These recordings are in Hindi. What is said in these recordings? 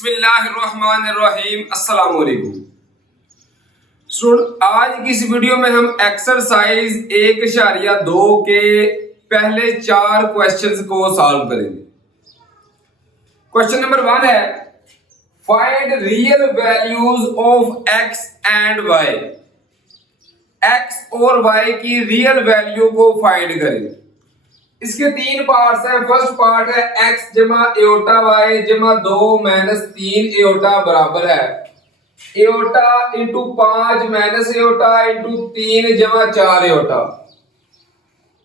बिस्मिल्लाहिर्रहमानिर्रहीम अस्सलाम वालेकुम स्टूडेंट। आज की इस वीडियो में हम एक्सरसाइज 1.2 के पहले 4 क्वेश्चंस को सॉल्व करेंगे। क्वेश्चन नंबर 1 है find real values of x and y। x और y की रियल वैल्यू को फाइंड करें। इसके 3 पार्ट्स हैं। फर्स्ट पार्ट है x जमा एओटा y जमा 2 माइनस 3 एओटा बराबर है aorta into 5 minus aorta into 3 जमा 4 एओटा।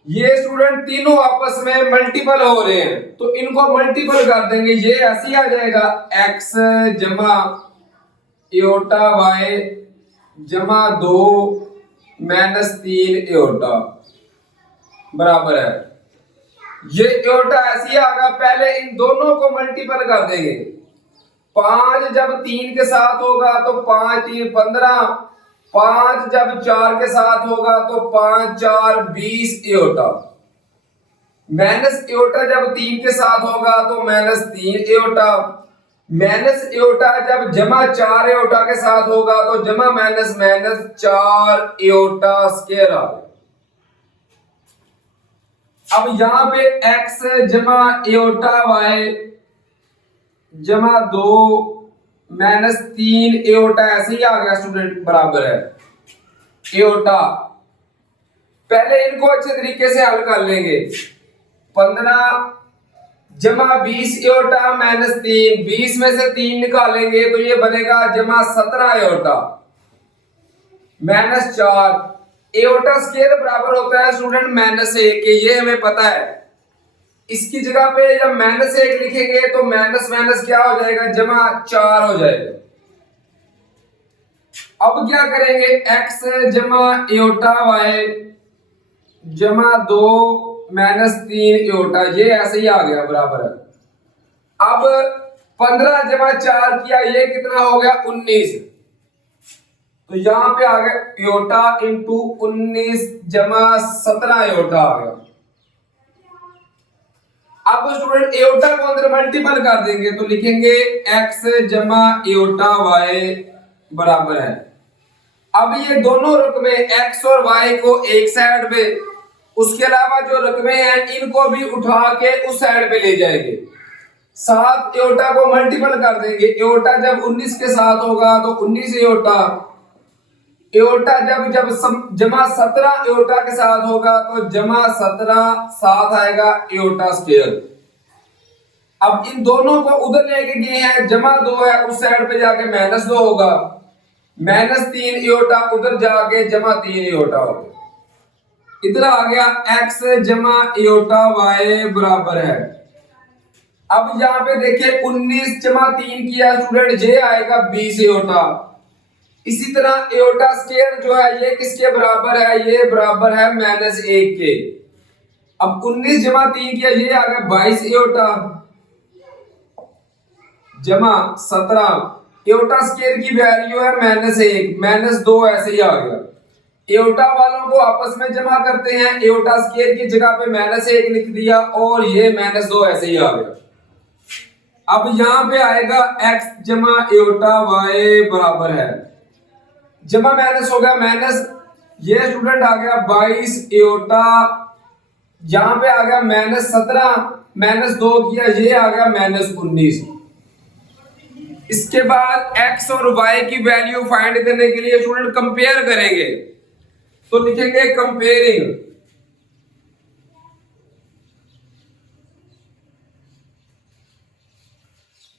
ये स्टूडेंट तीनों आपस में मल्टीपल हो रहे हैं तो इनको मल्टीपल कर देंगे। ये ऐसे ही आ जाएगा x जमा एओटा y जमा 2 माइनस 3 एओटा बराबर है। ये एओटा ऐसे ही आएगा। पहले इन दोनों को मल्टीपल कर देंगे। 5 जब 3 के साथ होगा तो 5 3 15, 5 जब 4 के साथ होगा तो 5 4 20 एओटा। माइनस एओटा जब 3 के साथ होगा तो माइनस 3 एओटा। माइनस एओटा जब जमा 4 एओटा के साथ होगा तो जमा माइनस माइनस 4 एओटा स्क्वायर आ गया। अब यहां पे x जमा एओटा y जमा 2 माइनस 3 एओटा ऐसे ही आ गया स्टूडेंट बराबर है एओटा। पहले इनको अच्छे तरीके से हल कर लेंगे। 15 जमा 20 एओटा माइनस 3, 20 में से 3 निकालेंगे तो ये बनेगा जमा 17 एओटा माइनस 4 एओटा स्क्वायर बराबर होता है स्टूडेंट माइनस 1 के। ये हमें पता है। इसकी जगह पे जब माइनस 1 लिखेंगे तो माइनस माइनस क्या हो जाएगा जमा 4 हो जाएगा। अब क्या करेंगे x जमा एओटा y जमा 2 माइनस 3 एओटा। ये ऐसे ही आ गया बराबर है। अब 15 जमा 4 किया ये कितना हो गया 19। तो यहां पे आ गया एओटा इंटू 19 जमा 17 एओटा आ गया। अब स्टूडेंट एओटा को अंदर मल्टीपल कर देंगे तो लिखेंगे x जमा एओटा y बराबर है। अब ये दोनों रकमें x और y को एक साइड पे, उसके अलावा जो रकमें हैं इनको भी उठा के उस साइड पे ले जाएंगे। साथ एओटा को मल्टीपल कर देंगे। एओटा जब 19 के साथ होगा तो 19 एओटा। एओटा जब जमा 17 एओटा के साथ होगा तो जमा 17 साथ आएगा एओटा स्क्वायर। अब इन दोनों को उधर लेके गए हैं। जमा 2 है उस साइड पे जाके माइनस 2 होगा। माइनस 3 एओटा उधर जाके जमा 3 एओटा होगा। इधर आ गया x जमा एओटा y बराबर है। अब यहाँ पे देखिए 19 जमा 3 किया स्टूडेंट ये आएगा 20 एओटा। इसी तरह एओटा स्क्वायर जो है ये किसके बराबर है ये बराबर है माइनस 1 के। अब 19 जमा 3 किया ये आ गया 22 एओटा जमा 17 एओटा स्क्वायर की वैल्यू है माइनस 1 माइनस 2 ऐसे ही आ गया। एओटा वालों को आपस में जमा करते हैं। एओटा स्क्वायर की जगह पे माइनस 1 लिख दिया और ये माइनस 2 ऐसे ही आ गया। अब यहां पे आएगा x जमा एओटा y बराबर है। जमा माइनस हो गया माइनस। ये स्टूडेंट आ गया 22 एओटा। यहां पे आ गया माइनस 17 माइनस 2 किया ये आ गया माइनस 19। इसके बाद x और y की वैल्यू फाइंड करने के लिए स्टूडेंट कंपेयर करेंगे तो लिखेंगे कंपेयरिंग।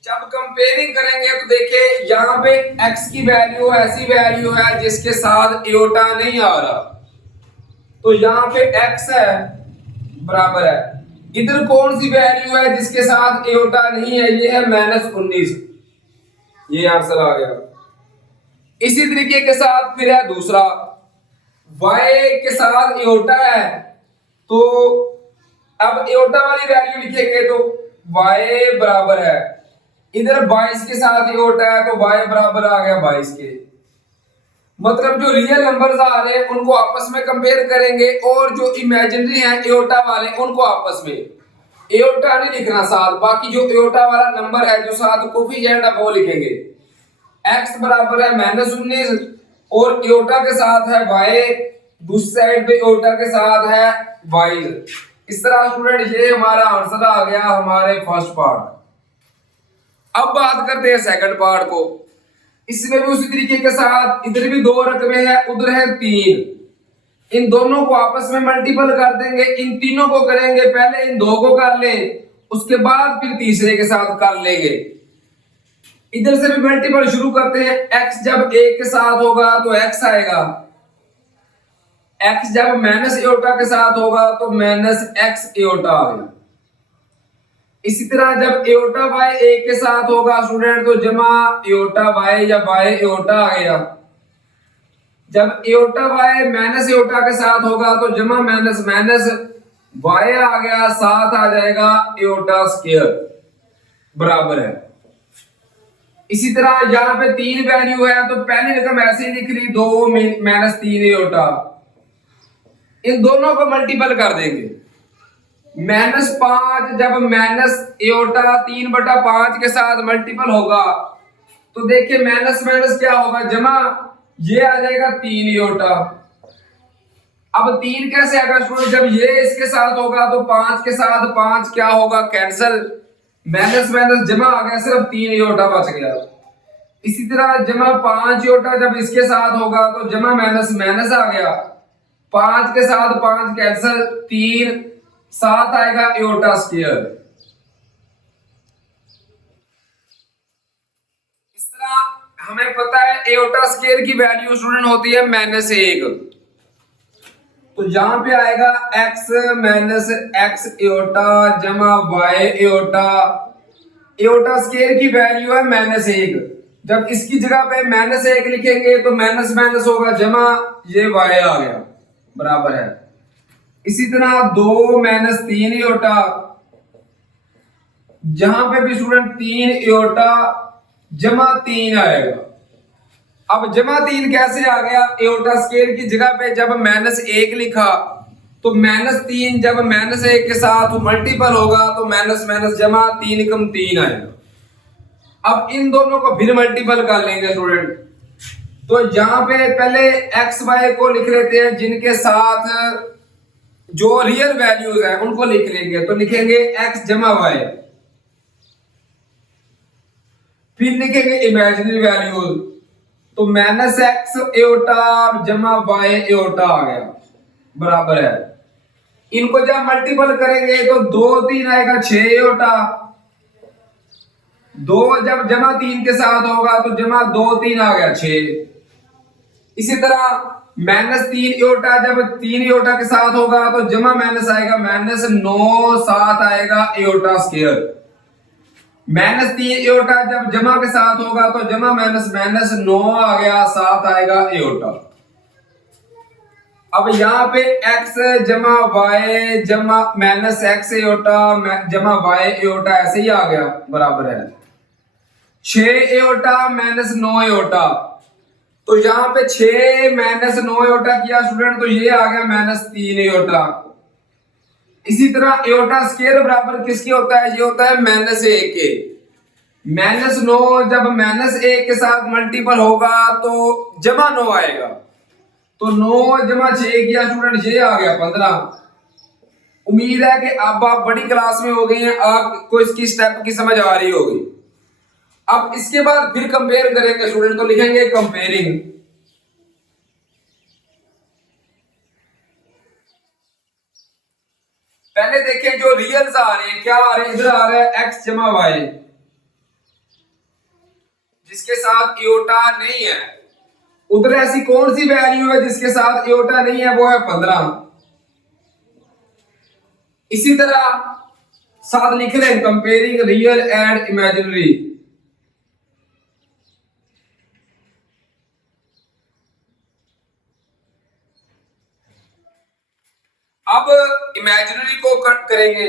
जब कंपेयरिंग करेंगे तो देखिए यहां पे x की वैल्यू ऐसी वैल्यू है जिसके साथ एओटा नहीं आ रहा तो यहां पे x है बराबर है। इधर कौन सी वैल्यू है जिसके साथ एओटा नहीं है ये है माइनस 19। ये आंसर आ गया। इसी तरीके के साथ फिर है दूसरा y के साथ एओटा है तो अब एओटा वाली वैल्यू लिखेंगे तो y बराबर है। इधर 22 के साथ एओटा है तो y बराबर आ गया 22 के। मतलब जो रियल नंबर्स आ रहे हैं उनको आपस में कंपेयर करेंगे और जो इमेजिनरी हैं एओटा वाले उनको आपस में। एओटा नहीं लिखना साथ, बाकी जो एओटा वाला नंबर है जो साथ कोफिशिएंट है वो लिखेंगे। x बराबर है -19 और एओटा के साथ है y, दूसरी साइड पे एओटा के साथ है y। इस तरह स्टूडेंट ये हमारा आंसर आ गया हमारे फर्स्ट पार्ट। अब बात करते हैं सेकंड पार्ट को। इसमें भी उसी तरीके के साथ इधर भी 2 रकमें हैं, उधर है 3। इन दोनों को आपस में मल्टीपल कर देंगे, इन तीनों को करेंगे, पहले इन 2 को कर लें, उसके बाद फिर तीसरे के साथ कर लेंगे। इधर से भी मल्टीपल शुरू करते हैं। x जब a के साथ होगा तो x आएगा, x जब माइनस एओटा के साथ होगा तो माइनस x एओटा आएगा। इसी तरह जब एओटा y a के साथ होगा स्टूडेंट तो जमा एओटा y या y एओटा आ गया। जब एओटा y माइनस एओटा के साथ होगा तो जमा माइनस माइनस y आ गया, साथ आ जाएगा एओटा स्क्वायर बराबर है। इसी तरह यहाँ पे 3 वैल्यू है तो पहली रकम ऐसे ही लिख ली 2 माइनस 3 एओटा। इन दोनों को मल्टीपल कर देंगे। -5 जब माइनस एओटा 3/5 के साथ मल्टीपल होगा तो देखिए माइनस माइनस क्या होगा, जमा ये आ जाएगा 3 एओटा। अब 3 कैसे आएगा स्टूडेंट, जब ये इसके साथ होगा तो 5 के साथ 5 क्या होगा, कैंसिल, माइनस माइनस जमा आ गया, सिर्फ 3 एओटा बच गया। इसी तरह जमा 5 एओटा जब इसके साथ होगा तो जमा माइनस माइनस आ गया, 5 के साथ 5 कैंसिल, 3 साथ आएगा एओटा स्क्वायर। इस तरह हमें पता है एओटा स्क्वायर की वैल्यू स्टूडेंट होती है -1। तो जहां पे आएगा x माइनस x एओटा जमा y एओटा। एओटा स्क्वायर की वैल्यू है -1। जब इसकी जगह पे -1 लिखेंगे तो माइनस माइनस होगा, जमा ये y आ गया बराबर है। इसी तरह 2 माइनस 3 एओटा, जहां पे भी स्टूडेंट 3 एओटा जमा 3 आएगा। अब जमा 3 कैसे आ गया, एओटा स्क्वायर की जगह पे जब -1 लिखा तो -3 जब -1 के साथ मल्टीपल होगा तो माइनस माइनस जमा 3 कम 3 आएगा। अब इन दोनों को फिर मल्टीपल कर लेंगे स्टूडेंट। तो यहां पे पहले एक्स वाई को लिख लेते हैं, जिनके साथ जो रियल वैल्यूज है उनको लिख लेंगे। तो लिखेंगे x जमा वाई, फिर लिखेंगे इमेजिनरी वैल्यूज, तो -x एओटा जमा y एओटा आ गया बराबर है। इनको जब मल्टीपल करेंगे तो 2 3 आएगा 6 एओटा, 2 जब जमा 3 के साथ होगा तो जमा 2 3 आ गया 6। इसी तरह -3 एओटा जब 3 एओटा के साथ होगा तो जमा माइनस आएगा -9 साथ आएगा एओटा स्क्वायर। -3 एओटा जब जमा के साथ होगा तो जमा माइनस माइनस 9 आ गया, साथ आएगा एओटा। अब यहाँ पे x जमा y जमा -x एओटा जमा y एओटा ऐसे ही आ गया बराबर है 6 एओटा -9 एओटा। तो यहाँ पे 6 -9 एओटा किया स्टूडेंट तो ये आ गया -3 एओटा। इसी तरह एओटा स्क्वायर बराबर किसके होता है, ये होता है -1 के। -9 जब -1 के साथ मल्टीपल होगा तो जमा 9 आएगा, तो 9 जमा 6 किया स्टूडेंट ये आ गया 15। उम्मीद है कि अब आप बड़ी क्लास में हो गए हैं, आपको इसकी स्टेप की समझ आ रही होगी। अब इसके बाद फिर कंपेयर करेंगे स्टूडेंट, तो लिखेंगे कंपेयरिंग। पहले देखें जो रियल्स आ रहे हैं, क्या आ रहे हैं, इधर आ रहा है x जमा वाई जिसके साथ एओटा नहीं है। उधर ऐसी कौन सी वैल्यू है जिसके साथ एओटा नहीं है, वो है 15। इसी तरह साथ लिख लें कंपेयरिंग रियल एंड इमेजिनरी। अब इमेजिनरी को कट करेंगे,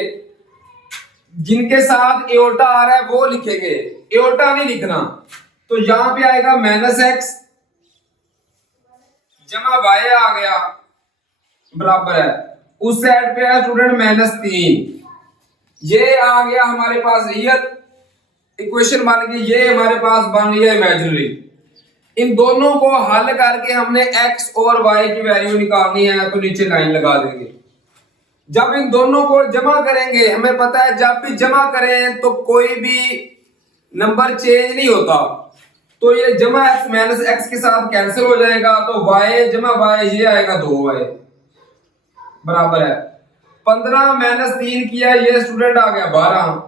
जिनके साथ एओटा आ रहा है वो लिखेंगे, एओटा नहीं लिखना। तो यहां पे आएगा -x जमा y आ गया बराबर है, उस साइड पे है स्टूडेंट -3। ये आ गया हमारे पास रियल इक्वेशन बन गई, ये हमारे पास बन गई है इमेजिनरी। इन दोनों को हल करके हमने x और y की वैल्यू निकालनी है, तो नीचे लाइन लगा देंगे। जब इन दोनों को जमा करेंगे, हमें पता है जब भी जमा करें तो कोई भी नंबर चेंज नहीं होता, तो ये जमा x माइनस एक्स के साथ कैंसिल हो जाएगा, तो y जमा y ये आएगा 2y बराबर है 15 माइनस 3 किया, ये स्टूडेंट आ गया 12।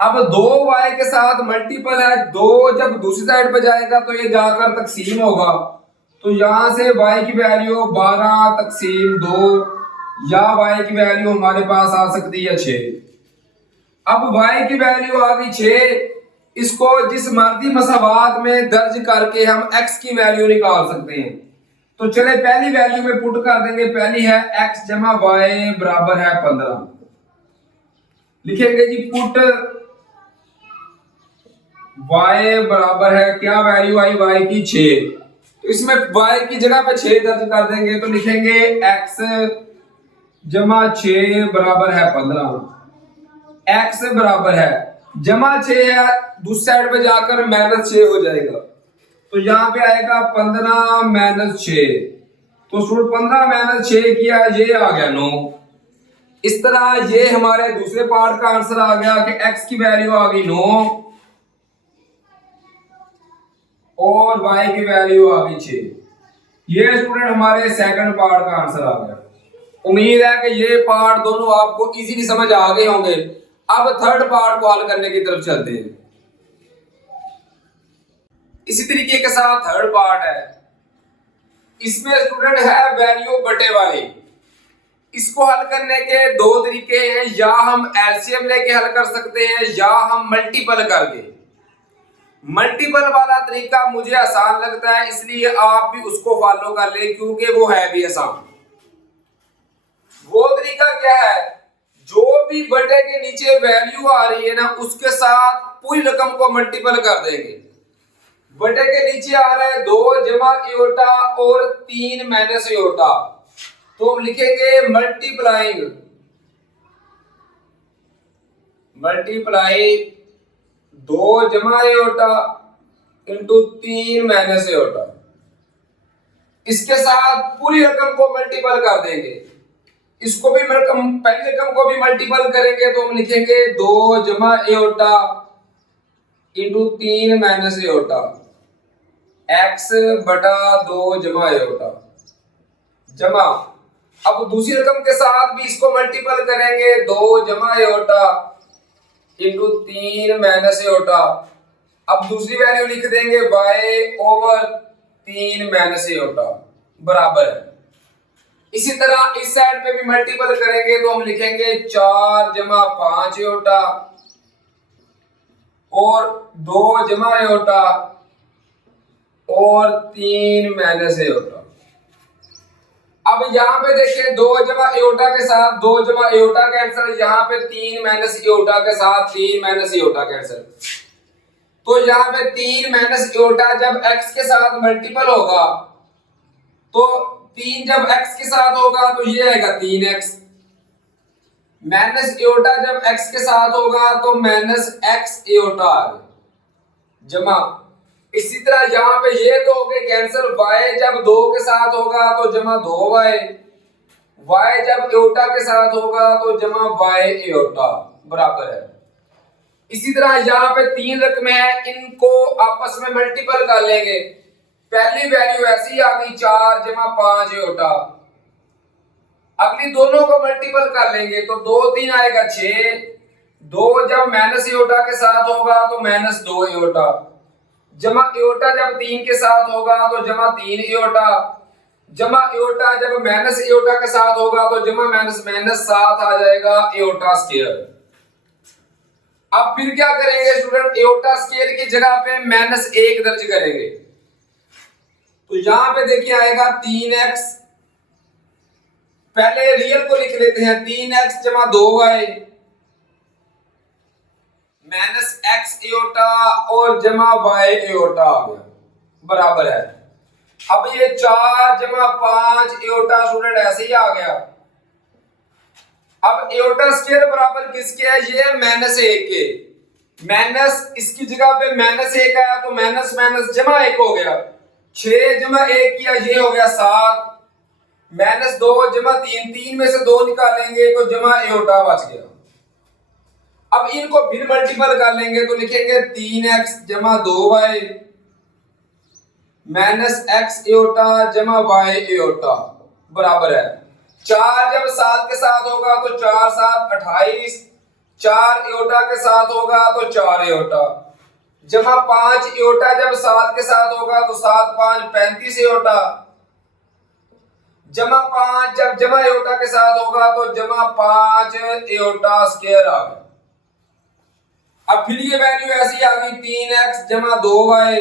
अब 2y के साथ मल्टीपल है, 2 जब दूसरी साइड पे जाएगा तो ये जाकर तकसीम होगा, तो यहां से y की वैल्यू 12 तकसीम 2 या y की वैल्यू हमारे पास आ सकती है 6। अब y की वैल्यू आ गई 6, इसको जिस मर्दी मसावात में दर्ज करके हम x की वैल्यू निकाल सकते हैं। तो चले पहली वैल्यू में पुट कर देंगे, पहली है x जमा y बराबर है 15। लिखेंगे जी पुट y बराबर है, क्या वैल्यू आई y की 6, तो इसमें y की जगह पे 6 दर्ज कर देंगे, तो लिखेंगे x जमा 6 बराबर है 15। x बराबर है जमा 6 है, दूसरी साइड पे जाकर माइनस 6 हो जाएगा, तो यहां पे आएगा 15 माइनस 6, तो 15 माइनस 6 किया, ये आ गया 9। इस तरह ये हमारे दूसरे पार्ट का आंसर आ गया कि x की वैल्यू आ गई 9 और y की वैल्यू आ गई 6। ये स्टूडेंट हमारे सेकंड पार्ट का आंसर आ गया। उम्मीद है कि ये पार्ट दोनों आपको इजीली समझ आ गए होंगे। अब थर्ड पार्ट को हल करने की तरफ चलते हैं। इसी तरीके के साथ थर्ड पार्ट है, इसमें स्टूडेंट है वैल्यू बटे वाली। इसको हल करने के दो तरीके हैं, या हम एलसीएम लेके हल कर सकते हैं या हम मल्टीपल करके। मल्टीपल वाला तरीका मुझे आसान लगता है, इसलिए आप भी उसको फॉलो कर ले क्योंकि वो है भी आसान। वो तरीका क्या है, जो भी बटे के नीचे वैल्यू आ रही है ना, उसके साथ पूरी रकम को मल्टीपल कर देंगे। बटे के नीचे आ रहा है 2 जमा एयोटा और 3 माइनस एयोटा, तो हम लिखेंगे मल्टीप्लाई 2 जमा एयोटा इंटू 3 माइनस एयोटा। इसके साथ पूरी रकम को मल्टीपल कर देंगे। इसको भी पहली रकम को भी मल्टीपल करेंगे, तो हम लिखेंगे 2 जमा aorta into 3 minus aorta x बटा 2 जमा एयोटा जमा। अब दूसरी रकम के साथ भी इसको मल्टीपल करेंगे, 2 जमा एयोटा इंटू 3 माइनस एयोटा। अब दूसरी वैल्यू लिख देंगे y ओवर 3 माइनस एयोटा बराबर है। इसी तरह इस साइड पे भी मल्टीपल करेंगे, तो हम लिखेंगे 4 जमा 5 एयोटा और 2 जमा एयोटा और 3 माइनस एयोटा। अब यहाँ पे देखिए 2 जमा एयोटा के साथ 2 जमा एयोटा कैंसिल, यहाँ पे 3 माइनस एयोटा के साथ 3 माइनस एयोटा कैंसिल। तो यहाँ पे 3 माइनस एयोटा जब x के साथ मल्टीपल होगा, तो 3 जब x के साथ होगा तो ये आएगा 3x। माइनस एयोटा जब x के साथ होगा तो माइनस x एयोटा आ गया जमा। इसी तरह यहाँ पे ये 2 के कैंसिल, y जब 2 के साथ होगा तो जमा 2y, y जब एयोटा के साथ होगा तो जमा y एयोटा बराबर है। इसी तरह यहाँ पे 3 रकमें हैं, इनको आपस में मल्टीपल कर लेंगे। पहली वैल्यू ऐसी आ गई 4 जमा 5 एयोटा, अगली दोनों को मल्टीपल कर लेंगे तो 2 3 आएगा 6, 2 जब माइनस एयोटा के साथ होगा तो माइनस 2 एयोटा जमा एयोटा जब 3 के साथ होगा तो जमा 3 एयोटा जमा एयोटा जब माइनस एयोटा के साथ होगा तो जमा माइनस माइनस 7 आ जाएगा एयोटा स्क्वायर। अब फिर क्या करेंगे स्टूडेंट, एयोटा स्क्वायर की जगह पे माइनस 1 दर्ज करेंगे, तो यहां पे देखिए आएगा 3x। पहले रियल को लिख लेते हैं, 3x जमा 2y माइनस x एयोटा और जमा y एयोटा आ गया बराबर है। अब ये 4 जमा 5 एयोटा स्टूडेंट ऐसे ही आ गया। अब एओटा स्क्वायर बराबर किसके है, ये है -1 के। माइनस इसकी जगह पे -1 आया तो माइनस माइनस जमा 1 हो गया, 6 जमा 1 किया ये हो गया 7, -2 जमा 3, 3 में से 2 निकालेंगे तो जमा एओटा बच गया। अब इनको फिर मल्टीपल कर लेंगे तो लिखेंगे 3x जमा 2y माइनस x एओटा जमा y एओटा बराबर है 4 जब 7 के साथ होगा तो 4 7 28, 4 एओटा के साथ होगा तो 4 एओटा जमा 5 एओटा जब 7 के साथ होगा तो 7 5 35 एओटा जमा 5 जब जमा एओटा के साथ होगा तो जमा 5 एओटा स्क्वायर आ गया। अब फिर ये वैल्यू ऐसी आ गई 3x जमा 2y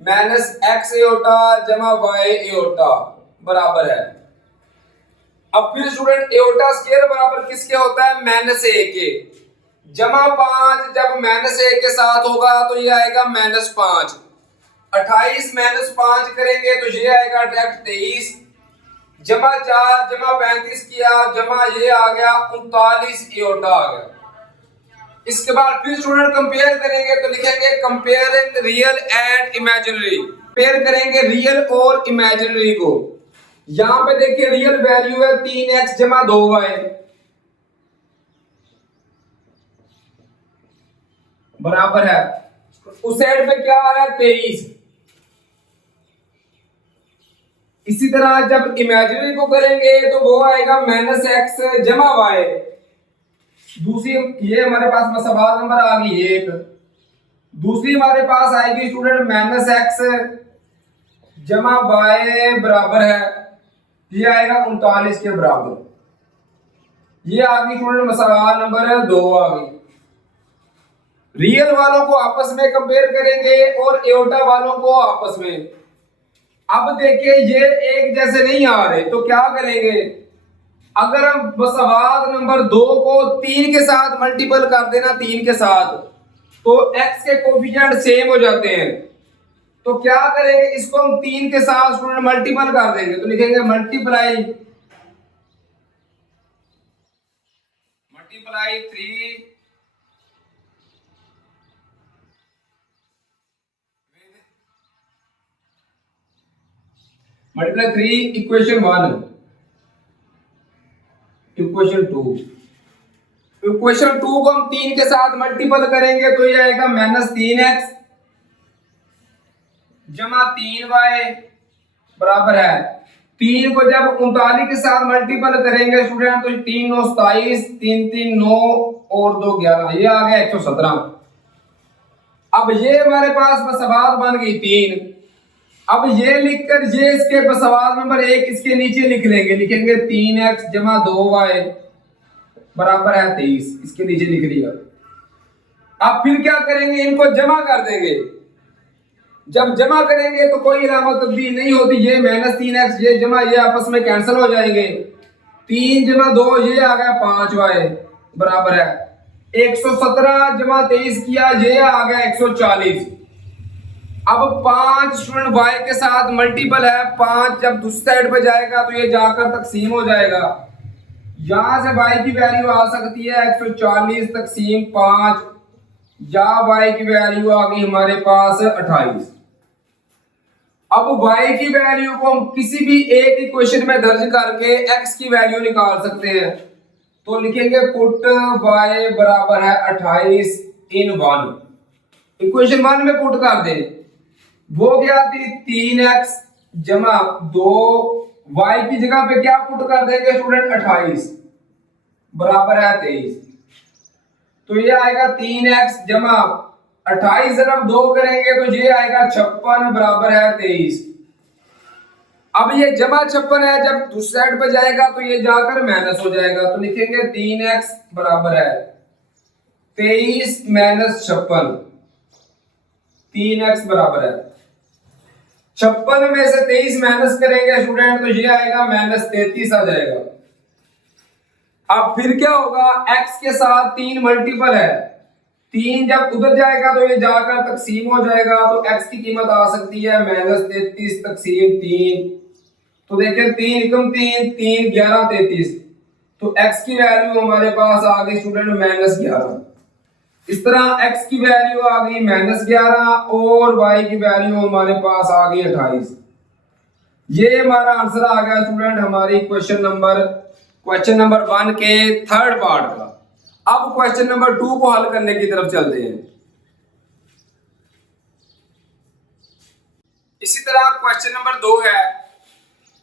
माइनस x एओटा जमा y एओटा बराबर है। अब फिर स्टूडेंट एओटा स्क्वायर बराबर किसके होता है, -1 के। जमा 5 जब -1 के साथ होगा तो ये आएगा -5, 28 -5 करेंगे तो ये आएगा डायरेक्ट 23, जमा 4 जमा 35 किया जमा ये आ गया 39 एओटा आ गया। इसके बाद फिर स्टूडेंट कंपेयर करेंगे तो लिखेंगे comparing real and imaginary. Compare करेंगे रियल और इमेजिनरी को। यहां पे देखिए रियल वैल्यू है 3x जमा 2y बराबर है, उस साइड पे क्या आ रहा है 23। इसी तरह जब इमेजिनरी को करेंगे तो वो आएगा -x जमा y। दूसरी ये हमारे पास मसबात नंबर आ गई 1। दूसरी हमारे पास आएगी स्टूडेंट -x जमा y बराबर है, ये आएगा 39 के बराबर। ये आ गई स्टूडेंट मसबात नंबर 2 आ गई। रियल वालों को आपस में कंपेयर करेंगे और एओटा वालों को आपस में। अब देखिए ये एक जैसे नहीं आ रहे तो क्या करेंगे, अगर हम मसवाद नंबर 2 को 3 के साथ मल्टीपल कर देना 3 के साथ तो x के कोफिशिएंट सेम हो जाते हैं। तो क्या करेंगे, इसको हम 3 के साथ स्टूडेंट मल्टीपल कर देंगे तो लिखेंगे मल्टीप्लाई 3 इक्वेशन 1 इक्वेशन 2। इक्वेशन 2 को हम 3 के साथ मल्टीपल करेंगे तो ये आएगा -3x जमा 3y बराबर है। 3 को जब 39 के साथ मल्टीपल करेंगे स्टूडेंट तो 3 9 27, 3 3 9 और 2 11, ये आ गया 117। अब ये हमारे पास मसबात बन गई 3। अब ये लिखकर ये इसके सवाल नंबर 1 इसके नीचे लिख लेंगे, लिखेंगे 3x जमा 2y बराबर है 23, इसके नीचे लिख दिया। अब फिर क्या करेंगे, इनको जमा कर देंगे। जब जमा करेंगे तो कोई अलामत तब्दील नहीं होती, ये -3x ये जमा ये आपस में कैंसिल हो जाएंगे। 3 जमा 2 ये आ गया 5y बराबर है 117 जमा 23 किया ये आ गया 140। अब 5 स्टूडेंट y के साथ मल्टीपल है, 5 जब दूसरी साइड पे जाएगा तो ये जाकर तकसीम हो जाएगा। यहां से y की वैल्यू आ सकती है 140 तकसीम 5 या y की वैल्यू आ गई हमारे पास 28। अब y की वैल्यू को हम किसी भी एक इक्वेशन में दर्ज करके x की वैल्यू निकाल सकते हैं। तो लिखेंगे पुट y बराबर है 28 इन 1। इक्वेशन 1 में पुट कर दें, वो क्या थी 3x जमा 2 y की जगह पे क्या पुट कर देंगे स्टूडेंट 28 बराबर है 23। तो ये आएगा 3x जमा 28 जब 2 करेंगे तो ये आएगा 56 बराबर है 23। अब ये जमा 56 है, जब दूसरी साइड पे जाएगा तो ये जाकर माइनस हो जाएगा। तो लिखेंगे 3x बराबर है 23 माइनस 56। 3x बराबर है 56 में से 23 माइनस करेंगे स्टूडेंट तो ये आएगा -33 आ जाएगा। अब फिर क्या होगा, x के साथ 3 मल्टीपल है, 3 जब उधर जाएगा तो ये जाकर तकसीम हो जाएगा। तो x की कीमत आ सकती है -33 तकसीम 3। तो देखें 3 एकम 3 3 11 33 तो x की वैल्यू हमारे पास आ गई स्टूडेंट -11। इस तरह x की वैल्यू आ गई -11 और y की वैल्यू हमारे पास आ गई 28। ये हमारा आंसर आ गया स्टूडेंट हमारी क्वेश्चन नंबर 1 के थर्ड पार्ट का। अब क्वेश्चन नंबर 2 को हल करने की तरफ चलते हैं। इसी तरह क्वेश्चन नंबर 2 है,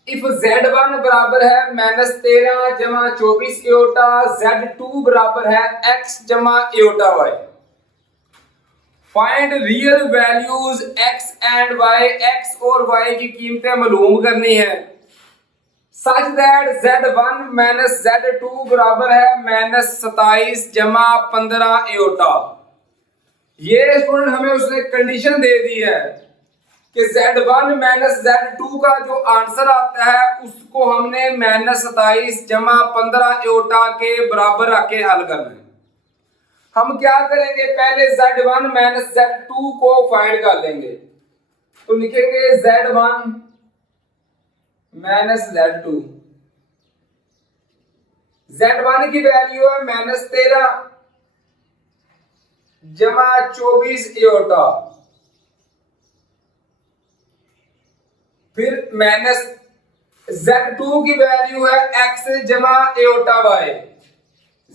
इफ Z1 बराबर है -13 जमा 24 एओटा, Z2 बराबर है x जमा aorta y। Find real values x and y, x और y की कीमतें मालूम करनी है such that Z1 minus Z2 बराबर है -27 जमा 15 एओटा। ये स्टूडेंट हमें उसने कंडीशन दे दी है कि Z1 माइनस Z2 का जो आंसर आता है उसको हमने -27 जमा 15 एओटा के बराबर रख के हल करना है। हम क्या करेंगे, पहले Z1 माइनस Z2 को फाइंड कर लेंगे। तो लिखेंगे Z1 माइनस Z2। Z1 की वैल्यू है -13 जमा 24 एओटा, फिर माइनस Z2 की वैल्यू है x जमा एओटा y।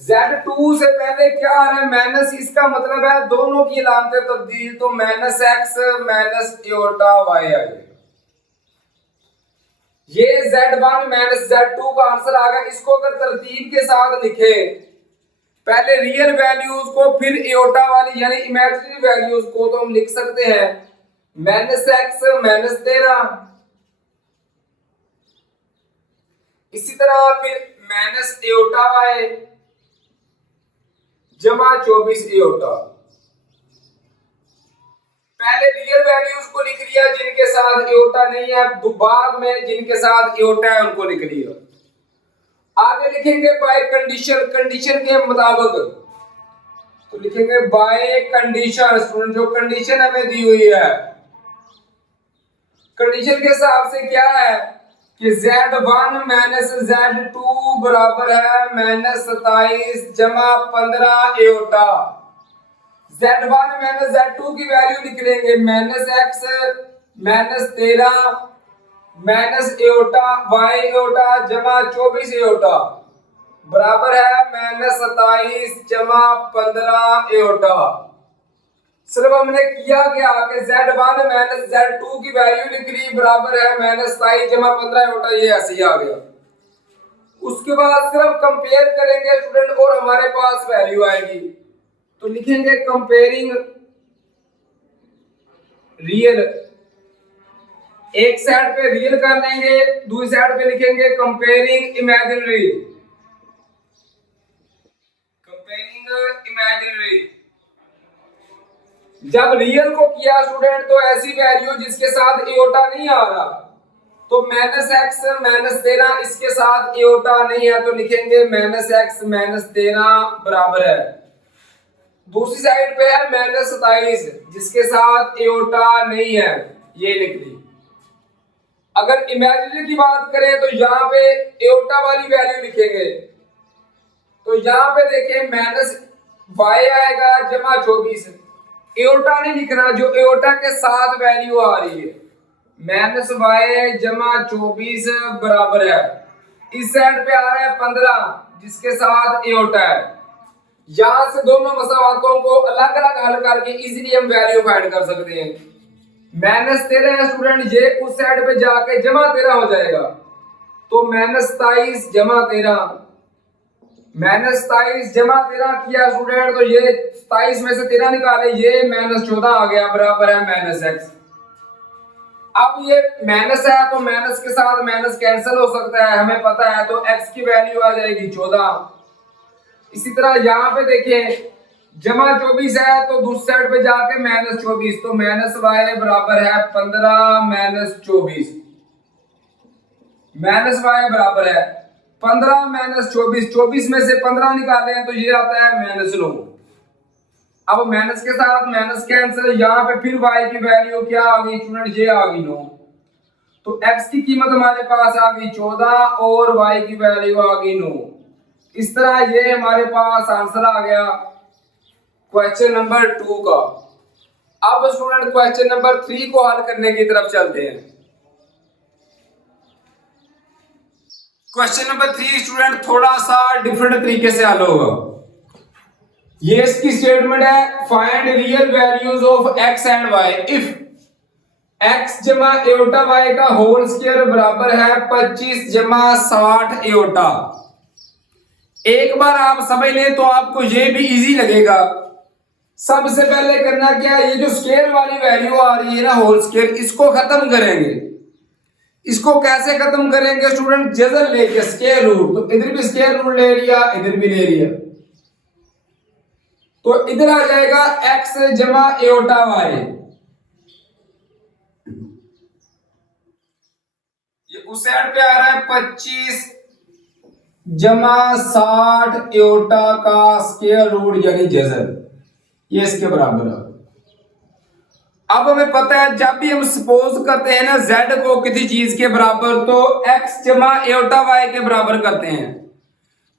Z2 से पहले क्या आ रहा है माइनस, इसका मतलब है दोनों की अलामतें तब्दील, तो -x माइनस एओटा y आ जाएगा। ये Z1 माइनस Z2 का आंसर आ गया। इसको अगर तरतीब के साथ लिखे, पहले रियल वैल्यूज को फिर एओटा वाली यानी इमेजिनरी वैल्यूज को, तो हम लिख सकते हैं -x माइनस 13, इसी तरह फिर माइनस एओटा y जमा 24 एओटा। पहले रियल वैल्यूज को लिख लिया जिनके साथ एओटा नहीं है, बाद में जिनके साथ एओटा है उनको लिख लिया। आगे लिखेंगे बाय कंडीशन, कंडीशन के मुताबिक, तो लिखेंगे बाय कंडीशन। स्टूडेंट जो कंडीशन हमें दी हुई है, कंडीशन के हिसाब से क्या है कि Z1 माइनस Z2 बराबर है -27 जमा 15 एओटा। Z1 माइनस Z2 की वैल्यू लिख लेंगे -x minus 13 minus aorta y aorta जमा 24 एओटा बराबर है -27 जमा 15 एओटा। सिर्फ हमने किया क्या कि Z1 माइनस Z2 की वैल्यू लिख ली, बराबर है -27 जमा 15 एओटा, ये ऐसे ही आ गया। उसके बाद सिर्फ कंपेयर करेंगे स्टूडेंट और हमारे पास वैल्यू आएगी। तो लिखेंगे कंपेयरिंग रियल, एक साइड पे रियल कर लेंगे, दूसरी साइड पे लिखेंगे कंपेयरिंग इमेजिनरी। कंपेयरिंग इमेजिनरी, जब रियल को किया स्टूडेंट तो ऐसी वैल्यू जिसके साथ एओटा नहीं आ रहा, तो -x माइनस 13 इसके साथ एओटा नहीं है, तो लिखेंगे -x माइनस 13 बराबर है। दूसरी साइड पे है -27 जिसके साथ एओटा नहीं है, ये लिख ली। अगर इमेजिनरी की बात करें तो यहाँ पे एओटा वाली वैल्यू लिखेंगे, तो यहाँ पे देखिए -y आएगा जमा 24, एओटा नहीं लिखना, जो एओटा के साथ वैल्यू आ रही है -y जमा 24 बराबर है, इस साइड पे आ रहा है 15 जिसके साथ एओटा है। यहां से दोनों मसावातों को अलग अलग हल करके इजीली हम वैल्यू फाइंड कर सकते हैं। -13 है स्टूडेंट, ये उस साइड पे जाके जमा 13 हो जाएगा, तो -27 जमा 13, -27 जमा 13 किया स्टूडेंट, तो ये 27 में से 13 निकाले, ये -14 आ गया, बराबर है -x। अब ये माइनस है तो माइनस के साथ माइनस कैंसिल हो सकता है, हमें पता है, तो x की वैल्यू आ जाएगी 14। इसी तरह यहाँ पे देखें जमा 24 है तो दूसरी साइड पे जाके -24, तो -y बराबर है 15 -24, -y बराबर है 15 -24, 24 में से 15 निकाले हैं तो ये आता है -9। अब माइनस के साथ माइनस कैंसिल, यहाँ पे फिर y की वैल्यू क्या आ गई स्टूडेंट, ये आ गई 9, तो x की कीमत हमारे पास आ गई 14 और y की वैल्यू आ गई 9। इस तरह ये हमारे पास आंसर आ गया क्वेश्चन नंबर 2 का। अब स्टूडेंट क्वेश्चन नंबर 3 को हल करने की तरफ चलते हैं। क्वेश्चन नंबर 3 स्टूडेंट थोड़ा सा डिफरेंट तरीके से हल होगा। ये इसकी स्टेटमेंट है, find real values of X and Y if X जमा एओटा वाई का होल स्क्वायर बराबर है 25 जमा 60 एओटा। एक बार आप समझ लें तो आपको ये भी इजी लगेगा। सबसे पहले करना क्या है, ये जो स्क्वायर वाली वैल्यू आ रही है ना होल स्क्वायर, इसको खत्म करेंगे। इसको कैसे खत्म करेंगे स्टूडेंट, जजर लेके स्क्वायर रूट, तो इधर भी स्क्वायर रूट ले लिया, इधर भी ले लिया, तो इधर आ जाएगा x जमा एओटा वाई। ये उस साइड पे आ रहा है 25 जमा 60 एओटा का स्क्वायर रूट यानी जजर, ये इसके बराबर है। अब हमें पता है जब भी हम सपोज करते हैं ना z को किसी चीज के बराबर, तो x जमा एओटा वाई के बराबर करते हैं।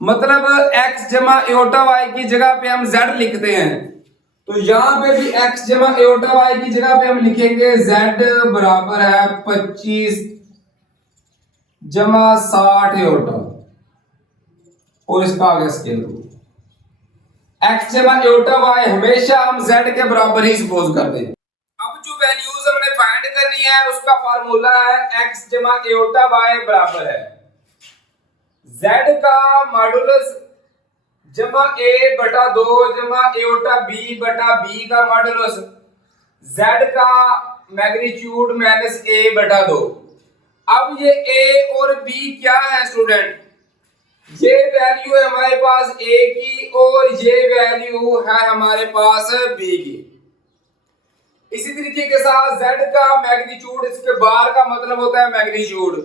मतलब x जमा एओटा वाई की जगह पे हम z लिखते हैं, तो यहां पे भी x जमा एओटा वाई की जगह पे हम लिखेंगे z बराबर है 25 जमा 60 एओटा, और इसका आ गया स्क्वायर रूट। x जमा एओटा वाई हमेशा हम z के बराबर ही सपोज करते हैं। अब जो वैल्यूज हमने फाइंड करनी है उसका फार्मूला है x जमा एओटा वाई बराबर है z का मॉडुलस जमा a बटा 2 जमा एओटा b बटा b का मॉडुलस, z का मैग्नीट्यूड माइनस a बटा 2। अब ये a और b क्या है स्टूडेंट, ये वैल्यू है हमारे पास a की और ये वैल्यू है हमारे पास b की। इसी तरीके के साथ z का मैग्नीट्यूड, इसके बाहर का मतलब होता है मैग्नीट्यूड।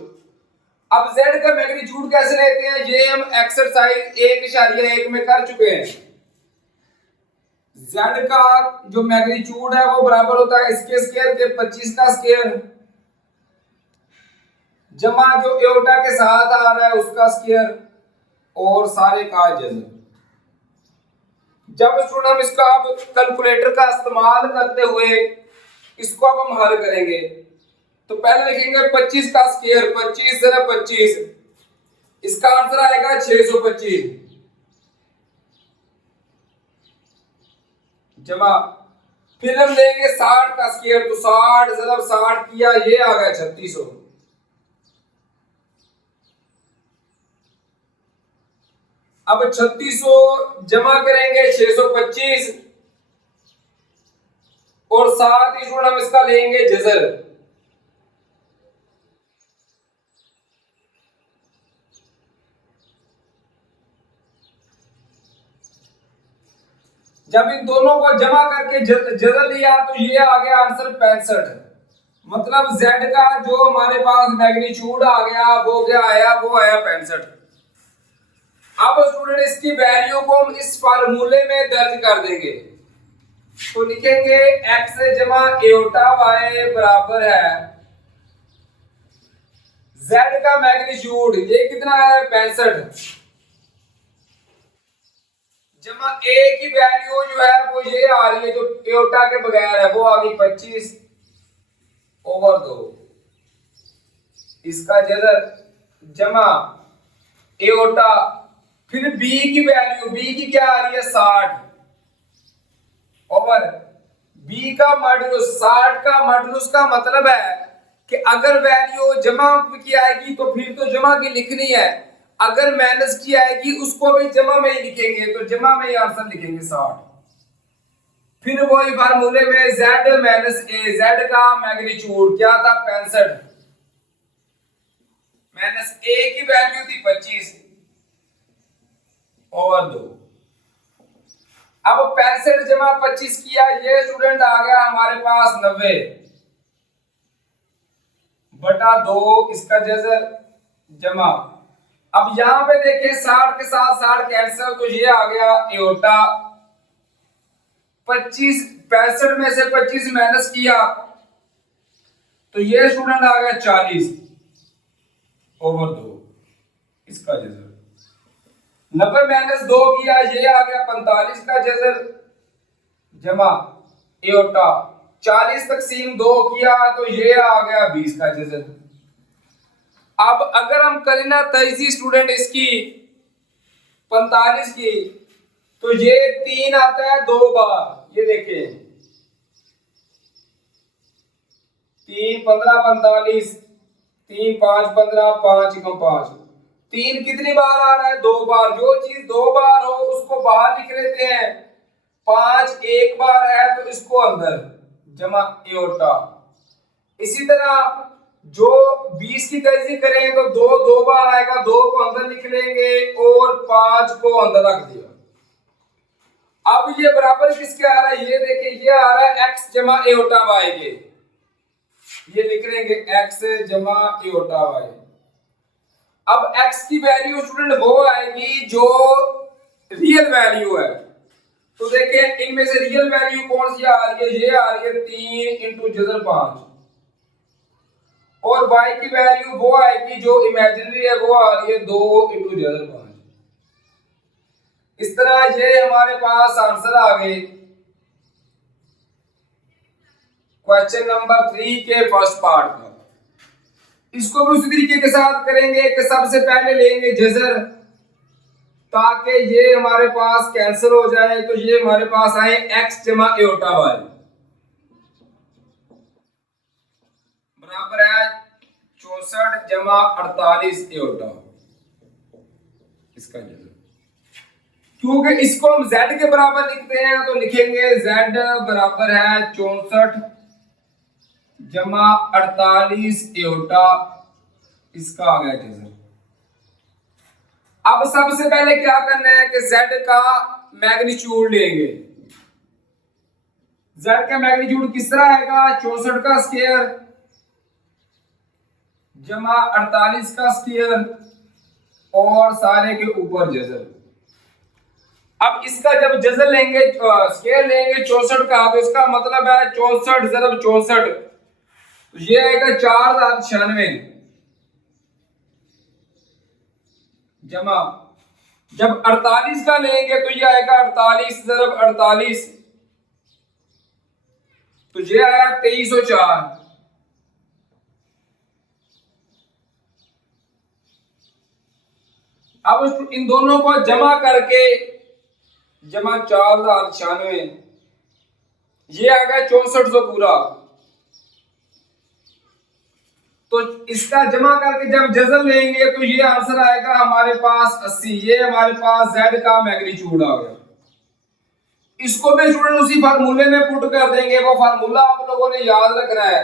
अब z का मैग्नीट्यूड कैसे लेते हैं, ये हम एक्सरसाइज 1.1 में कर चुके हैं। z का जो मैग्नीट्यूड है वो बराबर होता है इसके स्क्वायर के 25 का स्क्वायर जमा जो एओटा के साथ आ रहा है उसका स्क्वायर और सारे का जज़र। जब स्टूडेंट हम इसका अब कैलकुलेटर का इस्तेमाल करते हुए इसको अब हम हल करेंगे, तो पहले लिखेंगे 25 का स्क्वायर, 25 जरा 25, इसका आंसर आएगा 625 जमा, फिर हम लेंगे 60 का स्क्वायर, तो 60 जरा 60 किया, ये आ गया 3600। अब 3600 जमा करेंगे 625 और साथ ही हम इसका लेंगे जजर। जब इन दोनों को जमा करके जजर लिया तो ये आ गया आंसर 65। मतलब z का जो हमारे पास मैग्नीट्यूड आ गया वो क्या आया, वो आया 65। अब स्टूडेंट इसकी वैल्यू को हम इस फार्मूले में दर्ज कर देंगे, तो लिखेंगे x जमा एओटा y बराबर है z का मैग्नीट्यूड, ये कितना है 65, जमा a की वैल्यू जो है वो ये आ रही है जो एओटा के बगैर है, वो आ गई 25 ओवर 2, इसका जजर जमा एओटा, फिर b की वैल्यू, b की क्या आ रही है 60 ओवर b का मॉडुलस, 60 का मॉडुलस का मतलब है कि अगर वैल्यू जमा की आएगी तो फिर तो जमा की लिखनी है, अगर माइनस की आएगी उसको भी जमा में ही लिखेंगे, तो जमा में ही आंसर लिखेंगे 60। फिर वही फार्मूले में z माइनस a, z का मैग्नीट्यूड क्या था 65 माइनस a की वैल्यू थी 25 ओवर 2। अब 65 जमा 25 किया, ये स्टूडेंट आ गया हमारे पास 90 बटा 2, इसका जजर जमा। अब यहां पे देखें 60 के साथ 60 कैंसिल, तो ये आ गया एओटा 25, 65 में से 25 माइनस किया तो ये स्टूडेंट आ गया 40 ओवर 2, इसका जजर। 90 माइनस 2 किया, ये आ गया 45 का जजर जमा एओर्टा। 40 तकसीम 2 किया तो ये आ गया 20 का जजर। अब अगर हम करें ना तेजी स्टूडेंट इसकी 45 की, तो ये 3 आता है 2 बार, ये देखें 3 15 45, 3 5 15, 5 एकम 5। 3 कितनी बार आ रहा है? 2 बार। जो चीज 2 बार हो उसको बाहर लिख लेते हैं। 5 एक बार है तो इसको अंदर जमा एओर्टा। इसी तरह जो 20 की तेजी करें तो 2 बार आएगा, 2 को अंदर लिख लेंगे और 5 को अंदर रख दिया। अब ये बराबर किसके आ रहा है? ये देखिए, ये आ रहा है x जमा एओर्टा y के। ये लिख लेंगे x जमा एओर्टा y। अब x की वैल्यू स्टूडेंट वो आएगी जो रियल वैल्यू है। तो देखिए इनमें से रियल वैल्यू कौन सी आ रही है? ये आ रही है 3 इंटू जजर 5। और y की वैल्यू वो आएगी जो इमेजिनरी है, वो आ रही है 2 इंटू जजर 5। इस तरह ये हमारे पास आंसर आ गए क्वेश्चन नंबर 3 के फर्स्ट पार्ट का। इसको भी उसी तरीके के साथ करेंगे कि सबसे पहले लेंगे जजर, ताकि ये हमारे पास कैंसिल हो जाए। तो ये हमारे पास आए x जमा एओर्टा y बराबर है 64 जमा 48 एओर्टा। इसका जजर, क्योंकि इसको हम z के बराबर लिखते हैं तो लिखेंगे z बराबर है 64 जमा 48 एओर्टा। इसका आ गया जजर। अब सबसे पहले क्या करना है कि z का मैग्नीट्यूड लेंगे। z का मैग्नीट्यूड किस तरह आएगा? 64 का स्क्वायर जमा 48 का स्क्वायर और सारे के ऊपर जजर। अब इसका जब जजर लेंगे, स्क्वायर लेंगे 64 का, तो इसका मतलब है 64 ज़रब 64, तो ये आएगा 4096 जमा। जब 48 का लेंगे तो ये आएगा 48 ज़रब 48, तो ये आया 2304। अब इन दोनों को जमा करके जमा 4096, ये आ गया 6400 पूरा। तो इसका जमा करके जब जजर लेंगे तो ये आंसर आएगा हमारे पास 80। ये हमारे पास z का मैग्नीट्यूड आ गया। इसको भी स्टूडेंट उसी फार्मूले में पुट कर देंगे। वो फार्मूला आप लोगों ने याद रखना है,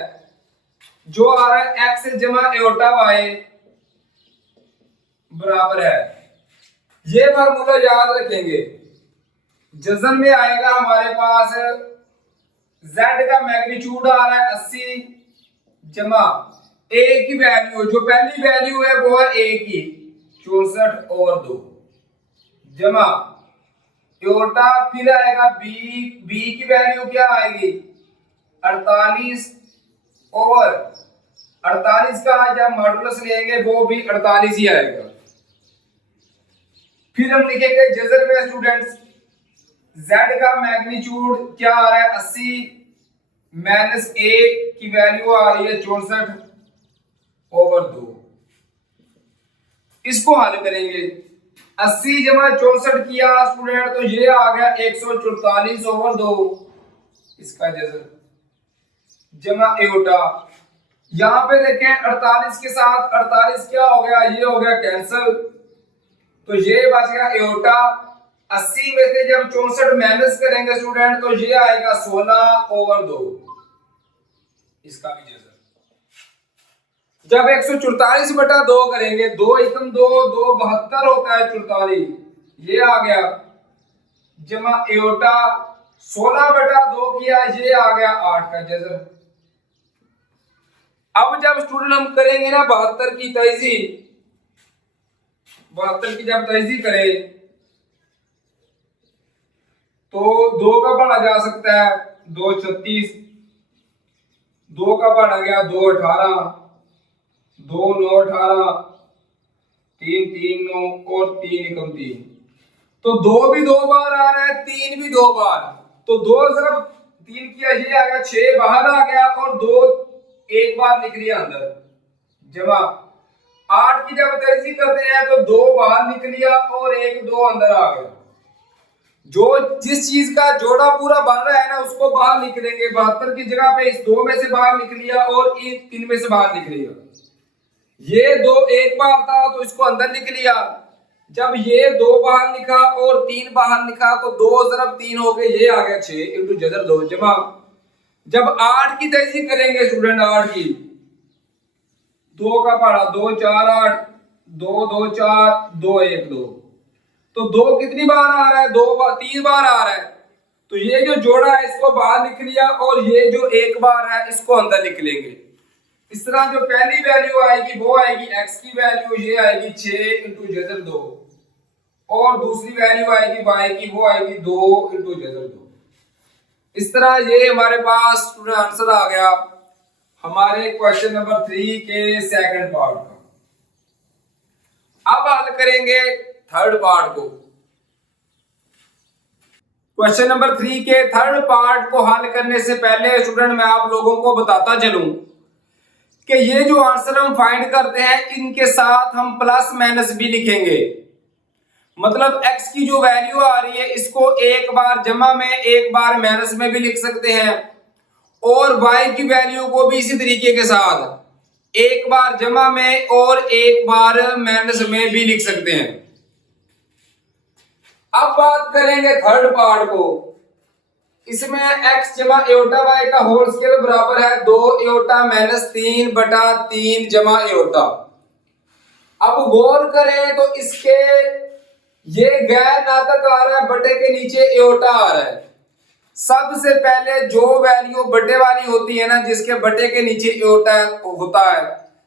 जो आ रहा है x जमा एओर्टा y बराबर है, ये फार्मूला याद रखेंगे। जजर में आएगा हमारे पास z का मैग्नीट्यूड आ रहा है 80 जमा a की वैल्यू, जो पहली वैल्यू है वो है a की 64 और 2 जमा एओर्टा, फिर आएगा b की वैल्यू क्या आएगी 48 और 48 का जब मॉडुलस लेंगे वो भी 48 ही आएगा। फिर हम लिखेंगे जजर में स्टूडेंट्स z का मैग्नीट्यूड क्या आ रहा है 80 माइनस a की वैल्यू आ रही है 64 ओवर 2। इसको हल करेंगे। 80 जमा 64 किया स्टूडेंट तो ये आ गया 144 ओवर 2 इसका जजर जमा एओर्टा। यहां पे देखें 48 के साथ 48 क्या हो गया? ये हो गया कैंसिल, तो ये बच गया एओर्टा। 80 में से जब 64 माइनस करेंगे स्टूडेंट तो ये आएगा 16 ओवर 2 इसका भी जजर। जब 144 बटा 2 करेंगे, 2 एकम 2, 2 72 होता है 44, ये आ गया जमा एओर्टा। 16 बटा 2 किया, ये आ गया 8 का जजर। अब जब स्टूडेंट हम करेंगे ना 72 की तेजी, 72 की जब तेजी करें तो 2 का पढ़ा जा सकता है 2 36, 2 का पढ़ा गया 2 18, 2 9 18, 3 3 9 और 3 एकम 3। तो 2 भी 2 बार आ रहा है, 3 भी 2 बार, तो 2 जरा 3 किया ये आ गया, 6 बाहर आ गया और 2 एक बार निकल लिया अंदर, जमा 8 की जब तेजी करते हैं तो 2 बाहर निकल लिया और 1 2 अंदर आ गया। जो जिस चीज का जोड़ा पूरा बन रहा है ना उसको बाहर निकलेंगे, 72 की जगह पे इस 2 में से बाहर निकल लिया और इन 3 में से बाहर निकलेगा। ये 2 एक बार था तो इसको अंदर निकल लिया, जब ये 2 बाहर लिखा और 3 बाहर लिखा तो 2 ज़रब 3 हो गए, ये आ गया 6 इंटू जजर 2 जमा। जब 8 की तेजी करेंगे स्टूडेंट, 8 की 2 का पढ़ा 2 4 8, 2 2 4 2 1 2, तो 2 कितनी बार आ रहा है, 2 बार 3 बार आ रहा है, तो ये जो जोड़ा है इसको बाहर लिख लिया और ये जो एक बार है इसको अंदर लिख लेंगे। इस तरह जो पहली वैल्यू आएगी वो आएगी x की वैल्यू, ये आएगी 6 इंटू जजर 2, और दूसरी वैल्यू आएगी y की, वो आएगी 2 इंटू जजर 2। इस तरह ये हमारे पास स्टूडेंट आंसर आ गया हमारे क्वेश्चन नंबर 3 के सेकंड पार्ट का। अब हल करेंगे थर्ड पार्ट को। क्वेश्चन नंबर 3 के थर्ड पार्ट को हल करने से पहले स्टूडेंट मैं आप लोगों को बताता चलूं कि ये जो आंसर हम फाइंड करते हैं इनके साथ हम प्लस माइनस भी लिखेंगे। मतलब x की जो वैल्यू आ रही है इसको एक बार जमा में एक बार माइनस में भी लिख सकते हैं, और y की वैल्यू को भी इसी तरीके के साथ एक बार जमा में और एक बार माइनस में भी लिख सकते हैं। अब बात करेंगे थर्ड पार्ट को। इसमें x जमा एओटा y का होल स्क्वायर बराबर है 2 एओटा माइनस 3 बटा 3 जमा एओटा। अब गौर करें तो इसके ये गैर नातक आ रहा है, बटे के नीचे एओटा आ रहा है। सबसे पहले जो वैल्यू बटे वाली होती है ना, जिसके बटे के नीचे एओटा होता है,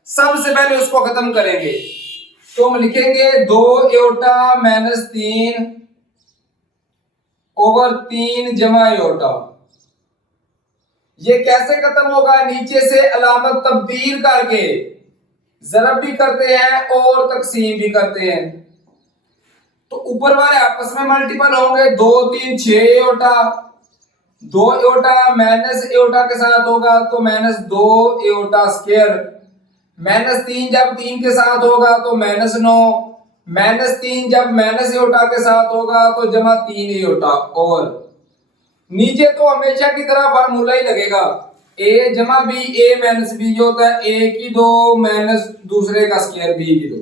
सबसे पहले उसको खत्म करेंगे। तो हम लिखेंगे 2 एओटा माइनस 3 ओवर 3 जमा एओटा। ये कैसे खत्म होगा, नीचे से अलामत तब्दील करके जरब भी करते हैं और तकसीम भी करते हैं, तो ऊपर वाले आपस में मल्टीपल होंगे, 2 3 6 एओटा, 2 एओटा माइनस एओटा के साथ होगा तो माइनस 2 एओटा स्क्वायर, माइनस 3 जब 3 के साथ होगा तो माइनस 9, माइनस 3 जब माइनस एओटा के साथ होगा तो जमा 3 एओटा। और नीचे तो हमेशा की तरह फार्मूला ही लगेगा, a जमा b, a माइनस b जो होता है a की 2 माइनस दूसरे का स्क्वायर b की 2,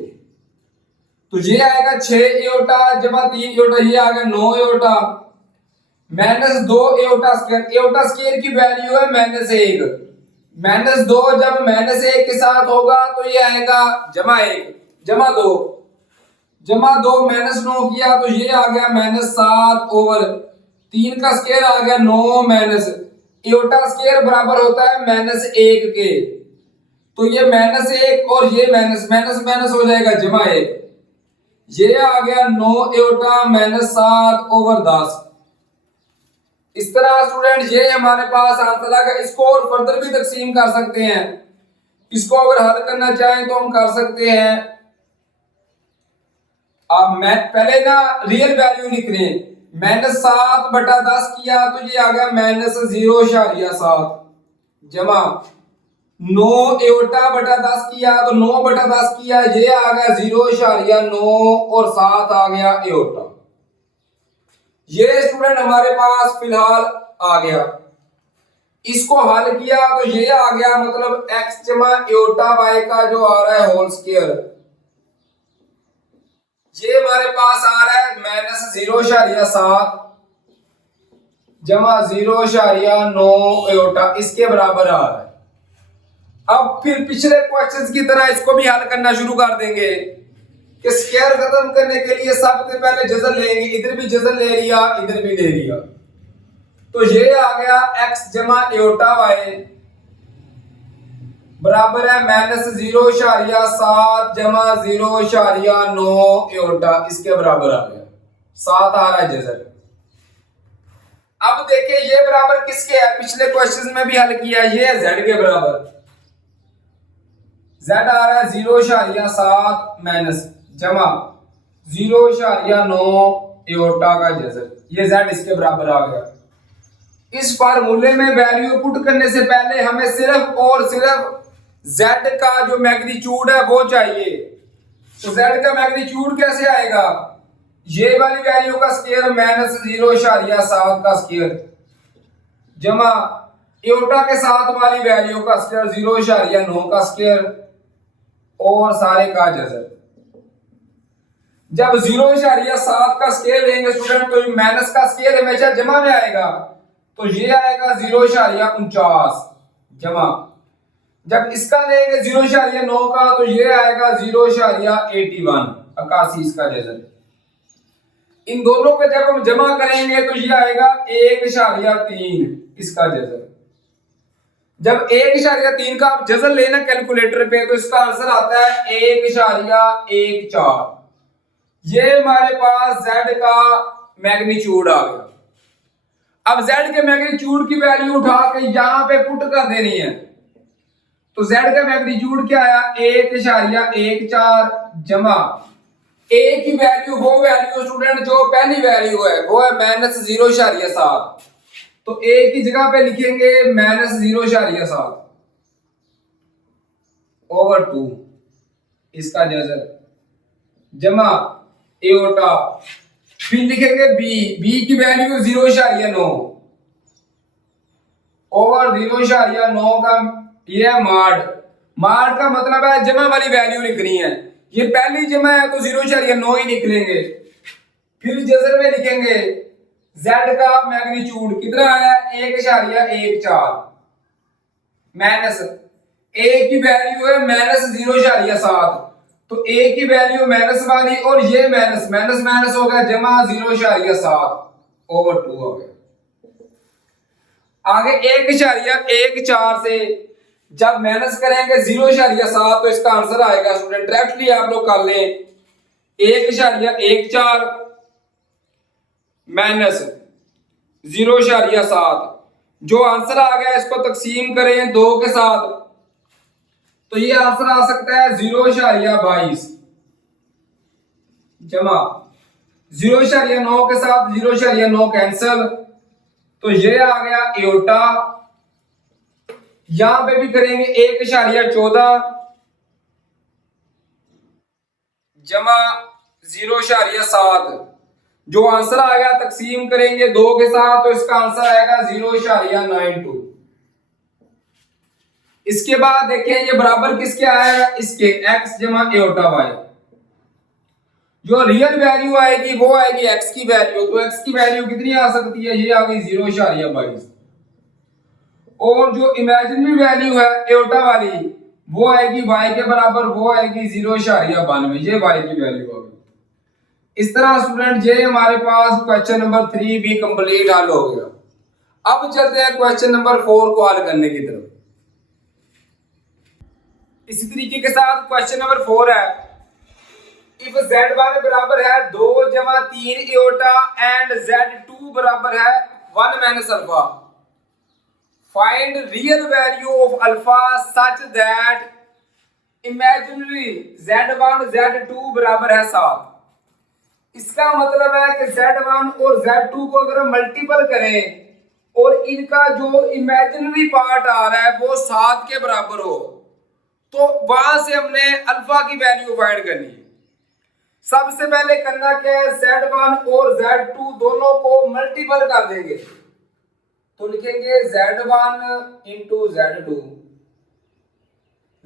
तो ये आएगा 6 एओटा जमा 3 एओटा, ये आ गया 9 aorta minus 2 aorta square. Aorta square की वैल्यू है माइनस 1, माइनस 2 जब माइनस 1 के साथ होगा तो ये आएगा जमा 1 जमा 2, जमा 2 माइनस 9 किया तो ये आ गया माइनस 7 ओवर 3 का स्क्वायर आ गया 9 माइनस एओटा स्क्वायर बराबर होता है माइनस 1 के, तो ये माइनस 1 और ये माइनस माइनस माइनस हो जाएगा जमा 1, ये आ गया 9 एओटा माइनस 7 ओवर 10। इस तरह स्टूडेंट ये हमारे पास आंसर आ गया। इसको और फर्दर भी तकसीम कर सकते हैं, इसको अगर हल करना चाहें तो हम कर सकते हैं। अब मैं पहले ना रियल वैल्यू लिख रहे हैं, माइनस 7 बटा 10 किया तो ये आ गया माइनस 0.7 जमा 9 एओटा बटा 10 किया तो 9 बटा 10 किया, ये आ गया 0.9 और 7 आ गया एओटा। ये स्टूडेंट हमारे पास फिलहाल आ गया। इसको हल किया तो ये आ गया, मतलब x जमा एओटा y का जो आ रहा है होल स्क्वायर, ये हमारे पास आ रहा है माइनस 0.7 जमा 0.9 एओटा, इसके बराबर आ रहा है। अब फिर पिछले क्वेश्चंस की तरह इसको भी हल करना शुरू कर देंगे कि स्क्वायर खत्म करने के लिए सबसे पहले जजर लेंगे, इधर भी जजर ले लिया इधर भी ले लिया, तो ये आ गया x जमा एओटा y बराबर है माइनस 0.7 जमा 0.9 एओटा, इसके बराबर आ गया 7 आ रहा है जजर। अब देखिए ये बराबर किसके है, पिछले क्वेश्चन में भी हल किया, ये है z के बराबर, z आ रहा है 0.7 माइनस जमा 0.9 एओर्टा का जजर, ये z इसके बराबर आ गया। इस फार्मूले में वैल्यू पुट करने से पहले हमें सिर्फ और सिर्फ z का जो मैग्नीट्यूड है वो चाहिए। तो z का मैग्नीट्यूड कैसे आएगा? ये वाली वैल्यू का स्क्वायर माइनस 0.7 का स्क्वायर जमा एओर्टा के साथ वाली वैल्यू का स्क्वायर 0.9 का स्क्वायर और सारे का जजर। जब 0.7 का स्केल लेंगे स्टूडेंट तो माइनस का स्केल हमेशा जमा में आएगा, तो ये आएगा 0.49 जमा। जब इसका लेंगे 0.9 का तो ये आएगा 0.81 इसका जजर। इन दोनों को जब हम जमा करेंगे तो ये आएगा 1.3 इसका जजर। जब 1.3 का आप जजर लेना कैलकुलेटर पे तो इसका आंसर आता है 1.14। ये हमारे पास z का मैग्नीट्यूड आ गया। अब z के मैग्नीट्यूड की वैल्यू उठा के यहां पे पुट कर देनी है। तो z का मैग्नीट्यूड क्या आया? 1.14 जमा a की वैल्यू वो वैल्यू स्टूडेंट जो पहली वैल्यू है वो है माइनस 0.7। तो a की जगह पे लिखेंगे माइनस 0.7 ओवर 2 इसका जजर जमा एओर्टा। फिर लिखेंगे b की वैल्यू 0.9 ओवर 0.9 का ये माड का मतलब है जमा वाली वैल्यू लिखनी है। ये पहली जमा है तो 0.9 ही निकलेंगे। फिर जजर में लिखेंगे z का मैग्नीट्यूड कितना आया? 1.14 माइनस a की वैल्यू है माइनस 0.7। तो a की वैल्यू माइनस वाली और ये माइनस माइनस हो गया जमा 0.7 ओवर 2 हो गया। आगे 1.14 से जब माइनस करेंगे 0.7 तो इसका आंसर आएगा स्टूडेंट डायरेक्टली आप लोग कर लें 1.14 माइनस 0.7। जो आंसर आ गया इसको तकसीम करें 2 के साथ तो ये आंसर आ सकता है 0.22 जमा 0.9 के साथ 0.9 कैंसिल तो ये आ गया एओर्टा। यहां पे भी करेंगे 1.14 जमा 0.7। जो आंसर आ गया तकसीम करेंगे 2 के साथ तो इसका आंसर आएगा 0.92। इसके बाद देखें ये बराबर किसके आएगा? इसके x जमा एओर्टा y। जो रियल वैल्यू आएगी वो आएगी x की वैल्यू। तो x की वैल्यू कितनी आ सकती है? ये आ गई 0.22। और जो इमेजिनरी वैल्यू है एओर्टा वाली वो आएगी y के बराबर, वो आएगी 0.92। ये y की वैल्यू आ गई। इस तरह स्टूडेंट ये हमारे पास क्वेश्चन नंबर 3 भी कंप्लीट हल हो गया। अब चलते हैं क्वेश्चन नंबर 4 को हल करने की तरफ। इसी तरीके के साथ क्वेश्चन नंबर 4 है इफ z1 बराबर है 2 जमा 3 एओर्टा एंड z2 बराबर है 1 minus alpha, find real value of alpha such that imaginary z1 z2 बराबर है 7। इसका मतलब है कि z1 और z2 को अगर हम मल्टीपल करें और इनका जो इमेजिनरी पार्ट आ रहा है वो 7 के बराबर हो तो वहां से हमने अल्फा की वैल्यू फाइंड करनी है। सबसे पहले करना क्या है? z1 और z2 दोनों को मल्टीपल कर देंगे तो लिखेंगे z1 इंटू z2।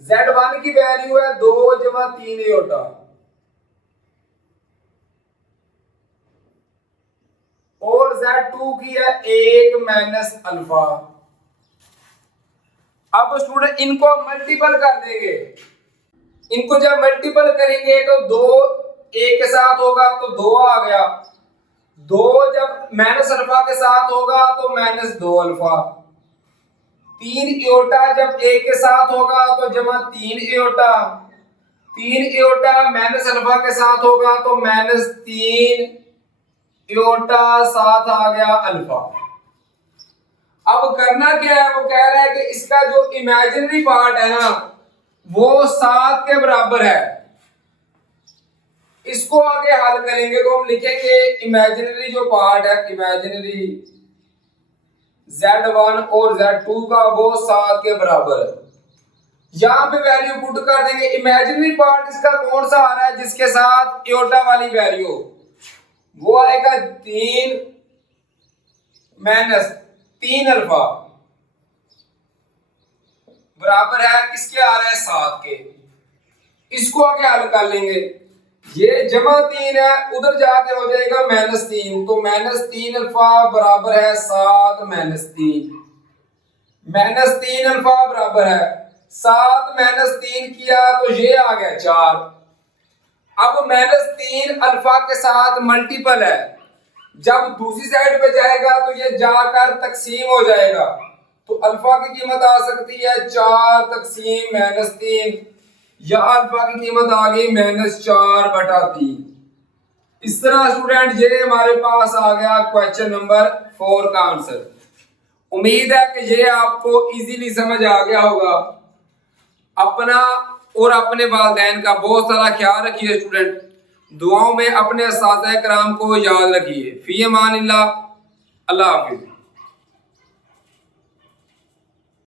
z1 की वैल्यू है 2 जमा 3 एओर्टा और z2 की है 1 माइनस अल्फा। अब स्टूडेंट इनको मल्टीपल कर देंगे। इनको जब मल्टीपल करेंगे तो 2 a के साथ होगा तो 2 आ गया, 2 जब माइनस अल्फा के साथ होगा तो माइनस 2 अल्फा, 3 एओर्टा जब a के साथ होगा तो जमा 3 एओर्टा, 3 एओर्टा माइनस अल्फा के साथ होगा तो माइनस 3 एओर्टा, साथ आ गया अल्फा। अब करना क्या है? वो कह रहा है कि इसका जो इमेजिनरी पार्ट है ना वो 7 के बराबर है। इसको आगे हल करेंगे तो हम लिखेंगे इमेजिनरी जो पार्ट है, इमेजिनरी Z1 और Z2 का वो 7 के बराबर है। यहां पे वैल्यू पुट कर देंगे। इमेजिनरी पार्ट इसका कौन सा आ रहा है जिसके साथ इयोटा वाली वैल्यू, वो आएगा 3 माइनस 3 अल्फा बराबर है किसके आ रहा है 7 के। इसको आगे हल कर लेंगे। ये जमा 3 है, उधर जाके हो जाएगा -3, तो -3 अल्फा बराबर है 7 -3। -3 अल्फा बराबर है 7 -3 किया तो ये आ गया 4। अब -3 अल्फा के साथ मल्टीपल है, जब दूसरी साइड पे जाएगा तो ये जाकर तकसीम हो जाएगा, तो अल्फा की कीमत आ सकती है 4 तकसीम -3, या अल्फा की कीमत आ गई -4/3। इस तरह स्टूडेंट ये हमारे पास आ गया क्वेश्चन नंबर 4 का आंसर। उम्मीद है कि ये आपको इजीली समझ आ गया होगा। अपना और अपने वालिदैन का बहुत सारा ख्याल रखिए स्टूडेंट। दुआओं में अपने उस्ताद-ए-किराम को याद रखिए। फी अमानिल्लाह, अल्लाह हाफिज।